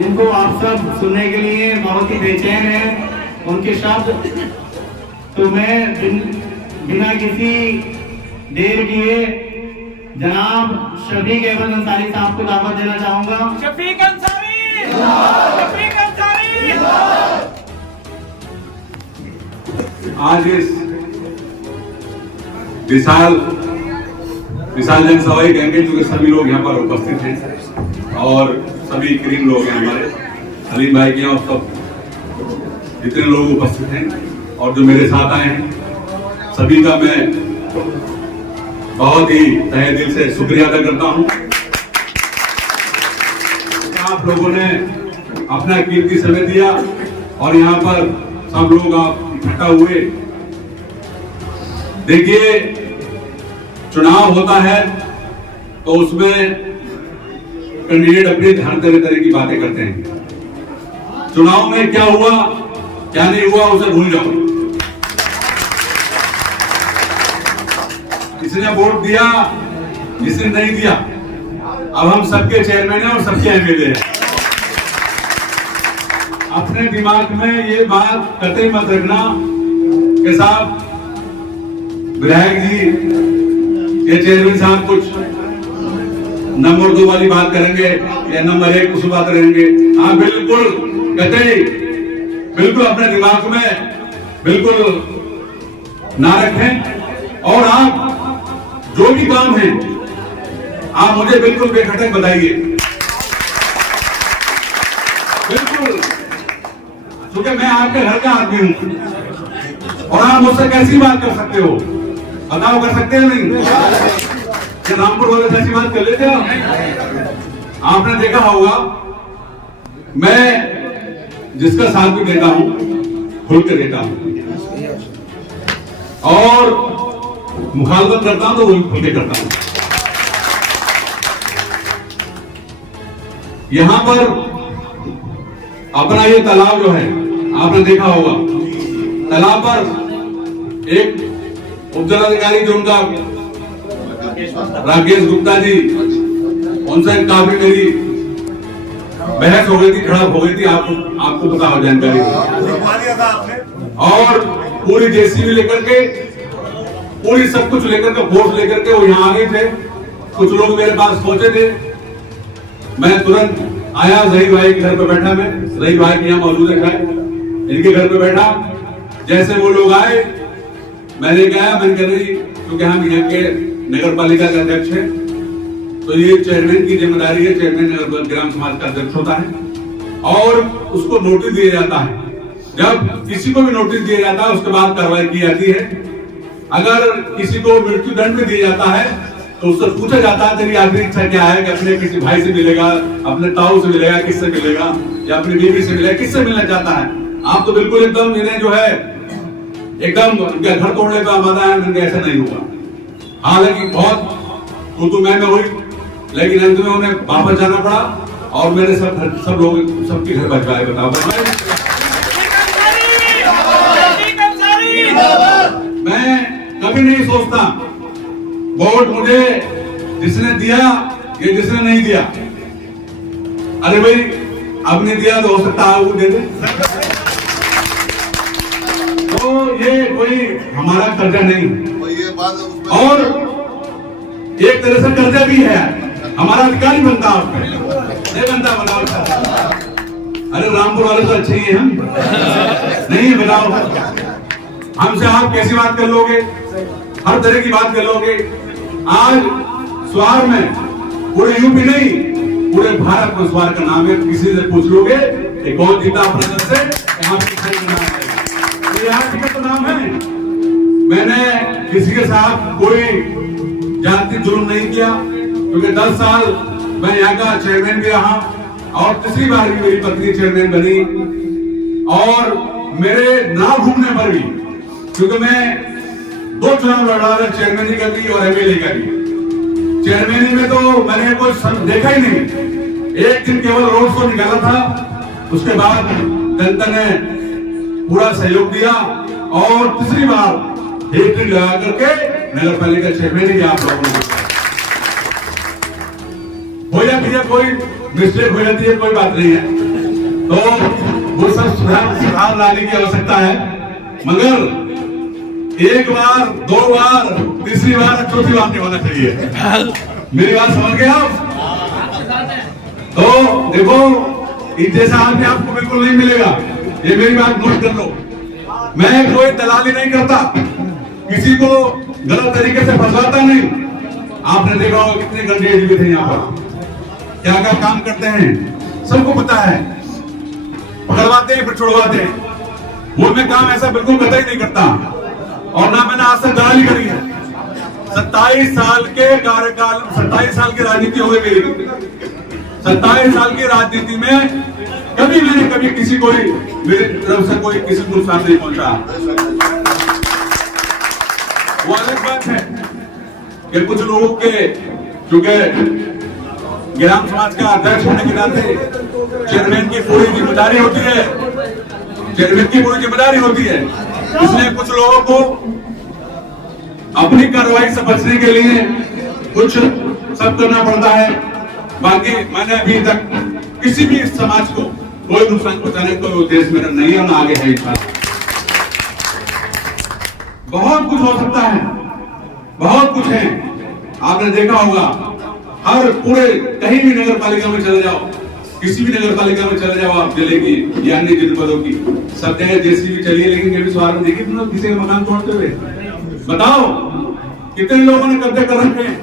इनको आप सब सुनने के लिए बहुत ही बेचैन हैं, उनके शब्द। तो मैं बिना किसी देर किए जनाब शफीक अहमद अंसारी साहब को दावत देना चाहूंगा। शफीक अंसारी, शफीक अंसारी। आज इस विशाल जनसभा ही कहेंगे, क्योंकि सभी लोग यहाँ पर उपस्थित हैं और सभी करीम लोग हैं हमारे हलीम भाई के, और सब जितने लोग उपस्थित हैं और जो मेरे साथ आए हैं, सभी का मैं बहुत ही तहे दिल से शुक्रिया अदा करता हूँ। आप लोगों ने अपना कीमती समय दिया और यहाँ पर सब लोग आप इकट्ठा हुए। देखिए, चुनाव होता है तो उसमें कैंडिडेट अपनी हर तरह की बातें करते हैं। चुनाव में क्या हुआ क्या नहीं हुआ उसे भूल जाओ। जिसने वोट दिया, जिसने नहीं दिया, अब हम सबके चेयरमैन हैं और सबके एमएलए हैं। अपने दिमाग में ये बात कतई मत रखना कि साहब विधायक जी ये चेयरमैन साहब कुछ नंबर 2 वाली बात करेंगे या नंबर 1 कुछ बात करेंगे। हाँ, बिल्कुल कतई बिल्कुल अपने दिमाग में बिल्कुल ना रखें, और आप जो भी काम है आप मुझे बिल्कुल बेखटक बताइए। बिल्कुल, क्योंकि मैं आपके घर का आदमी हूं और आप मुझसे कैसी बात कर सकते हो, बताओ, कर सकते हैं नहीं? क्या रामपुर वाले से ऐसी बात कर लेते हो? आपने देखा होगा, मैं जिसका साथ भी देता हूं खुल के देता हूं और मुखालफत करता हूं तो वो खुल के करता हूं। यहां पर अपना ये तालाब जो है आपने देखा होगा, तालाब पर एक उपजिलाधिकारी जो उनका राकेश गुप्ता जी, उनसे काफी मेरी बहस हो गई थी, झड़प हो गई थी, आपको पता हो जानकारी। और पूरी जेसीबी लेकर के, पूरी सब कुछ लेकर के, फोर्स लेकर के वो यहाँ आ गए थे। कुछ लोग मेरे पास पहुंचे थे, मैं तुरंत आया, जहीर भाई के घर पे बैठा, मैं जहीर भाई के यहाँ मौजूद है, इनके घर पे बैठा। जैसे वो लोग आए मैंने कहा, मैंने कह रही क्योंकि हम यहाँ के नगर पालिका के अध्यक्ष हैं तो ये चेयरमैन की जिम्मेदारी है, चेयरमैन ग्राम समाज का अध्यक्ष होता है और उसको नोटिस दिया जाता है। जब किसी को भी नोटिस दिया जाता है उसके बाद कार्रवाई की जाती है। अगर किसी को मृत्यु दंड में दिया जाता है तो उससे पूछा जाता है तेरी आखिरी इच्छा क्या है, कि अपने किसी भाई से मिलेगा, अपने ताऊ से मिलेगा, किससे मिलेगा, या अपनी बीवी से मिलेगा, किससे मिलना चाहता है। आप तो बिल्कुल एकदम इन्हें जो है एकदम घर तोड़ने का आमादा है, ऐसा नहीं हुआ। हालांकि बहुत तो मैं हुई, लेकिन अंत में उन्हें वापस जाना पड़ा और मेरे सब लोग सबके घर बचवाए। बताओ, मैं कभी नहीं सोचता वोट मुझे जिसने दिया या जिसने नहीं दिया। अरे भाई, अब नहीं दिया तो हो सकता है वो दे दे, तो ये कोई हमारा कर्जा नहीं, और एक तरह से कर्जा भी है, हमारा अधिकार ही बनता है, नहीं बनता? बताओ। अरे रामपुर वाले तो अच्छे ही हैं, हम नहीं? बताओ, हमसे आप कैसी बात कर लोगे, हर तरह की बात कर लोगे। आज स्वार में पूरे यूपी नहीं, पूरे भारत में स्वार का नाम है। किसी से पूछ लोगे कि कौन जीता प्रदेश से, तो नाम है। मैंने किसी के साथ कोई जाति जुल्म नहीं किया, क्योंकि 10 साल मैं यहाँ का चेयरमैन भी रहा और तीसरी बार भी मेरी पत्नी चेयरमैन बनी, और मेरे ना घूमने पर भी, क्योंकि मैं 2 चुनाव लड़ा, चेयरमैनी का भी और एमएलए का भी। चेयरमैनी में तो मैंने कुछ देखा ही नहीं, एक दिन केवल रोड शो निकाला था, उसके बाद जनता ने पूरा सहयोग दिया और तीसरी बार हेट्रिक लगा करके नगर पालिका चेयरमैन ही आप लोगों ने हो जाती है, कोई मिस्टेक हो जाती है, कोई बात नहीं है। तो वो सब सुधार लाने की आवश्यकता है, मगर एक बार, दो बार, तीसरी बार, चौथी बार नहीं होना चाहिए। मेरी बात समझ गए आप? तो देखो, इस जैसा आदमी आपको बिल्कुल नहीं मिलेगा, ये मेरी बात नोट कर लो। मैं कोई दलाली नहीं करता, किसी को गलत तरीके से फंसाता नहीं। आपने देखा होगा कितने घंटे एडमिट हैं यहाँ पर, क्या क्या काम करते हैं, सबको पता है। पकड़वाते हैं फिर छुड़वाते हैं। वो मैं काम ऐसा बिल्कुल कतई नहीं करता, और ना मैंने आज तक दलाली करी है। 27 साल के कार्यकाल, 27 साल की राजनीति हो गई मेरी। 27 साल की राजनीति में कभी मैंने कभी किसी को मेरी तरफ से कोई किसी को नुकसान नहीं पहुंचा। वो अलग बात है कि कुछ लोगों के, चूंकि ग्राम समाज का अध्यक्ष होने के नाते चेयरमैन की पूरी जिम्मेदारी होती है, चेयरमैन की पूरी जिम्मेदारी होती है, इसलिए कुछ लोगों को अपनी कार्रवाई से बचने के लिए कुछ सब करना पड़ता है। बाकी मैंने अभी तक किसी भी समाज को कोई नुकसान पहुंचाने का कोई उद्देश्य मेरा नहीं है, ना आगे है। बहुत कुछ हो सकता है, बहुत कुछ है। आपने देखा होगा, हर पूरे कहीं भी नगर पालिका में चले जाओ, किसी भी नगर पालिका में चले जाओ आप, जिले की या अन्य जनपदों की, सब जगह जेसीबी चलिए, लेकिन कभी सवार में देखिए तुम किसी का मकान तोड़ते हुए? बताओ कितने लोगों ने कब्जे कर रखे हैं।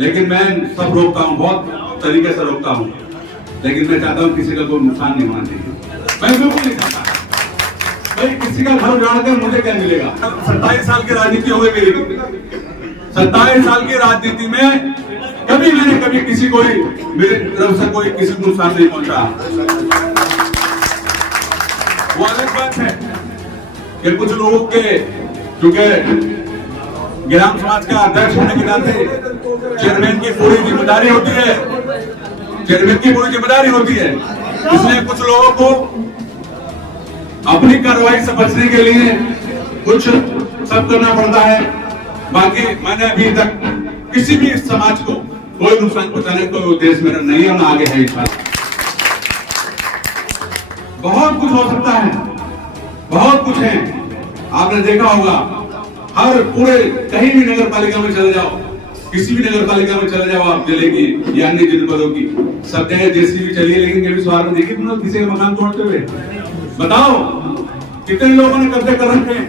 लेकिन मैं सब रोकता हूँ, बहुत तरीके से रोकता हूँ, लेकिन मैं चाहता हूँ किसी का कोई नुकसान नहीं होना चाहिए। मैं बिल्कुल नहीं चाहता भाई किसी का घर उजाड़ कर मुझे क्या मिलेगा। 27 साल की राजनीति हो गई मेरी। 27 साल की राजनीति में कभी मैंने कभी किसी को मेरी तरफ से कोई किसी को नुकसान नहीं पहुंचा। वो अलग बात है कि कुछ लोगों के, चूंकि ग्राम समाज का अध्यक्ष होने के नाते चेयरमैन की पूरी जिम्मेदारी होती है, चेयरमैन की पूरी जिम्मेदारी होती है, इसलिए कुछ लोगों को अपनी कार्रवाई से बचने के लिए कुछ सब करना पड़ता है। बाकी मैंने अभी तक किसी भी समाज को कोई नुकसान पहुंचाने का कोई उद्देश्य मेरा नहीं है, ना आगे है। बहुत कुछ हो सकता है, बहुत कुछ है। आपने देखा होगा, हर पूरे कहीं भी नगर पालिका में चले जाओ, किसी भी नगर पालिका में चले जाओ आप, जिले की या अन्य जनपदों की, सब जगह जेसीबी चलिए, लेकिन कभी सवार में देखिए तुम किसी का मकान तोड़ते हुए? बताओ कितने लोगों ने कब्जे कर रखे हैं।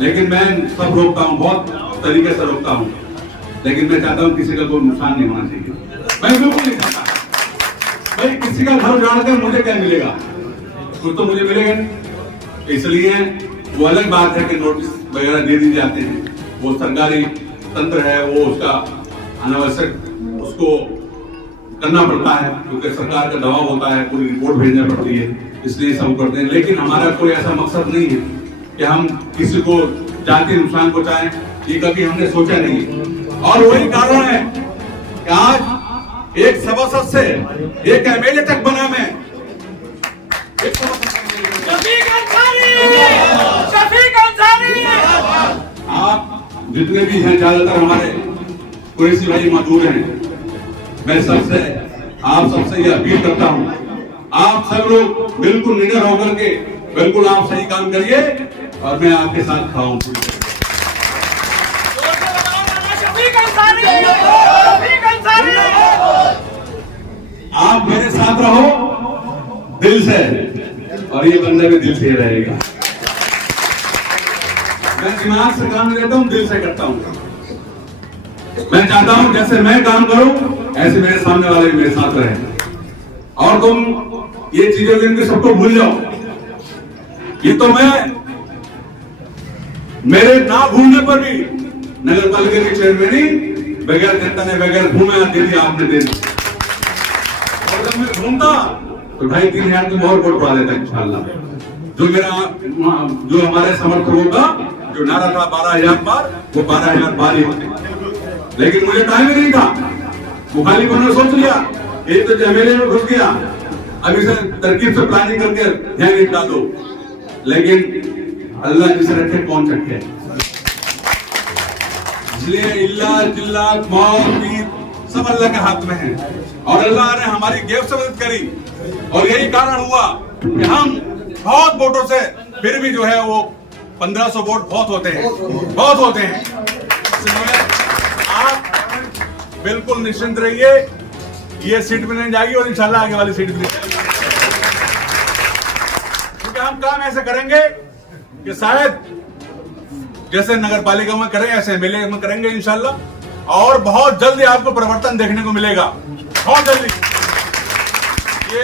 लेकिन मैं सब रोकता हूँ, बहुत तरीके से रोकता हूँ, लेकिन मैं चाहता हूँ किसी का कोई नुकसान नहीं होना चाहिए। मैं बिल्कुल नहीं चाहता भाई किसी का घर उजाड़ कर मुझे क्या मिलेगा, कुछ तो मुझे मिलेगा नहीं। इसलिए वो अलग बात है कि नोटिस वगैरह दे दी जाते हैं, वो सरकारी तंत्र है, वो उसका अनावश्यक उसको करना पड़ता है, क्योंकि सरकार का दबाव होता है, पूरी रिपोर्ट भेजना पड़ती है, इसलिए सब करते हैं। लेकिन हमारा कोई ऐसा मकसद नहीं है कि हम किसी को जाति नुकसान पहुंचाएं, ये कभी हमने सोचा नहीं। और वही कारण है कि आज एक सभासद से एक एमएलए तक बना मैं। आप जितने भी हैं, ज्यादातर हमारे पुलिस भाई मौजूद हैं, मैं सबसे आप सबसे यह अपील करता हूं, आप सब लोग बिल्कुल निडर होकर के बिल्कुल आप सही काम करिए, और मैं आपके साथ खड़ा हूं। आप मेरे साथ रहो दिल से, और ये बंदा भी दिल से रहेगा। मैं दिमाग से काम नहीं लेता हूँ, दिल से करता हूँ। मैं चाहता हूँ जैसे मैं काम करूं, ऐसे मेरे सामने वाले भी मेरे साथ रहे, और तुम ये चीजों के सबको भूल जाओ। ये तो मैं मेरे ना भूलने पर भी नगर पालिका की चेयरमैनी बगैर जनता ने बगैर घूमे दे दिया, आपने दे दिया। और जब मैं घूमता तो 2,500-3,000 तुम और वोट बढ़ा देता इंशाल्लाह। जो हमारे समर्थकों का जो नारा था 12,000 पार, वो 12,000 पार ही होते। लेकिन मुझे टाइम ही नहीं था, मुखालिफ ने सोच लिया एक तो एमएलए में घुस गया, अब इसे तरकीब से प्लानिंग करके ध्यान निपटा दो। लेकिन अल्लाह जिसे रखे कौन चखे, इसलिए इल्ला जिल्ला मौत पीर सब अल्लाह के हाथ में है, और अल्लाह ने हमारी गैब से मदद करी, और यही कारण हुआ कि हम बहुत वोटों से फिर भी जो है वो 1500 वोट बहुत होते हैं। इसलिए आप बिल्कुल निश्चिंत रहिए, ये सीट भी नहीं जाएगी और इंशाल्लाह आगे वाली सीट भी नहीं जाएगी, क्योंकि हम काम ऐसे करेंगे कि शायद जैसे नगर पालिका में करें ऐसे एमएलए में करेंगे इंशाल्लाह, और बहुत जल्दी आपको परिवर्तन देखने को मिलेगा, बहुत जल्दी। ये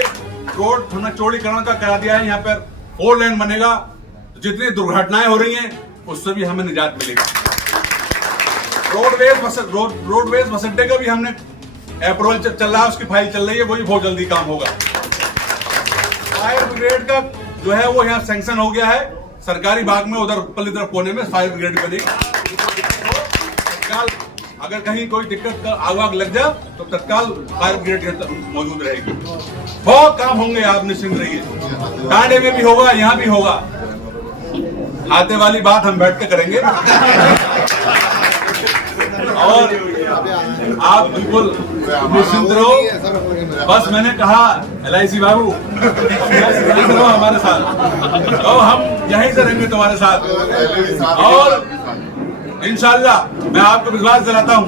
रोड हमने चौड़ीकरण का करा दिया है, यहाँ पर 4 लेन बनेगा, जितनी दुर्घटनाएं हो रही हैं उससे भी हमें निजात मिलेगी। रोडवेज बस अड्डे का भी हमने अप्रूवल चल रहा है, उसकी फाइल चल रही है, वही बहुत जल्दी काम होगा। फायर ब्रिगेड का जो है वो यहाँ सैंक्शन हो गया है, सरकारी बाग में उधर ऊपरली तरफ कोने में फायर ब्रिगेड बनेगी। तत्काल अगर कहीं कोई दिक्कत का आग लग जाए तो तत्काल फायर ब्रिगेड मौजूद रहेगी। बहुत काम होंगे, आप निश्चिंत रहिए। टांडे में भी होगा, यहाँ भी होगा। आते वाली बात हम बैठ के करेंगे और आप बिल्कुल निश्चिंत रहो। बस मैंने कहा LIC बाबू रहो हमारे साथ, तो हम यहीं से रहेंगे तुम्हारे साथ, और इंशाल्लाह मैं आपको विश्वास दिलाता हूँ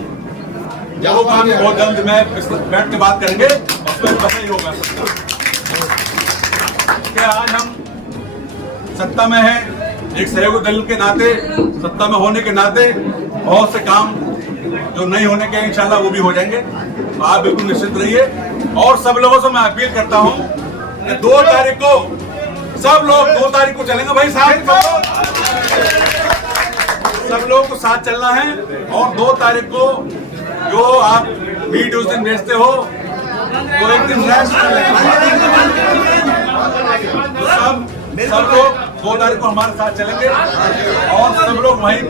वो काम बहुत जल्द मैं बैठ के बात करेंगे, उसमें पता ही होगा। आज हम सत्ता में हैं, एक सहयोगी दल के नाते, सत्ता में होने के नाते बहुत से काम जो नहीं होने के इंशाल्लाह वो भी हो जाएंगे। तो आप बिल्कुल निश्चित रहिए, और सब लोगों से मैं अपील करता हूं कि 2 तारीख को सब लोग 2 तारीख को चलेंगे भाई साथ, सब लोग को साथ चलना है। और 2 तारीख को जो आप मीट उस दिन बेचते हो तो एक दिन रेस्ट, सब लोग 2 तारीख को हमारे साथ चलेंगे और सब लोग वहीं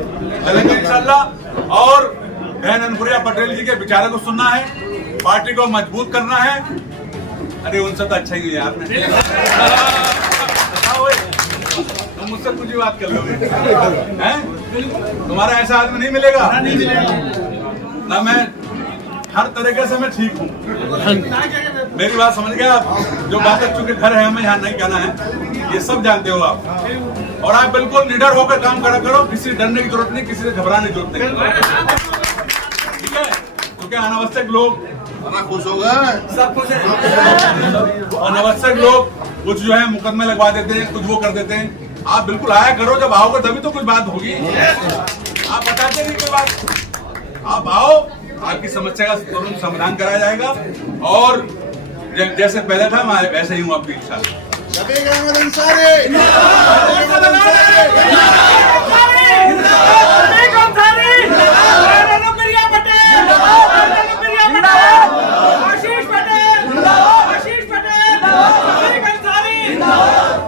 चलेंगे इंशाल्लाह। और बहन अनुप्रिया पटेल जी के विचारों को सुनना है, पार्टी को मजबूत करना है। अरे उनसे तो अच्छा ही है आपने, तुम मुझसे कुछ ही बात कर लोगे हैं? तुम्हारा ऐसा आदमी नहीं मिलेगा ना, मैं हर तरीके से मैं ठीक हूँ। मेरी बात समझ गए आप? जो बातें चूंकि घर है हमें यहाँ नहीं कहना है, ये सब जानते हो आप, और आप बिल्कुल निडर होकर काम करा करो, किसी डरने की जरूरत नहीं, किसी से घबराने की जरूरत नहीं, ठीक है? क्योंकि अनावश्यक लोग खुश हो गए, सब कुछ है। अनावश्यक लोग कुछ जो है मुकदमे लगवा देते हैं, कुछ वो कर देते हैं। आप बिल्कुल आया करो, जब आओगे तभी तो कुछ बात होगी। आप बताते नहीं कोई बात, आप आओ, आपकी समस्या का तुरंत समाधान कराया जाएगा, और जैसे पहले था मैं वैसे ही हूँ आपकी इच्छा।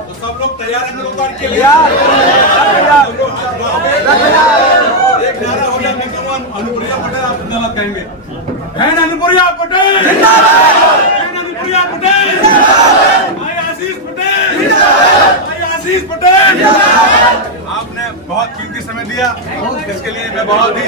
तो सब लोग तैयार हैं 2 तारीख के लिए? एक नारा हो जाए, अनुप्रिया पटेल आप जिंदाबाद कहेंगे, बहन अनुप्रिया पटेल जिंदाबाद, बहन अनुप्रिया पटेल जिंदाबाद, भाई आशीष पटेल, भाई आशीष पटेल। आपने बहुत कीमती समय दिया, इसके लिए मैं बहुत ही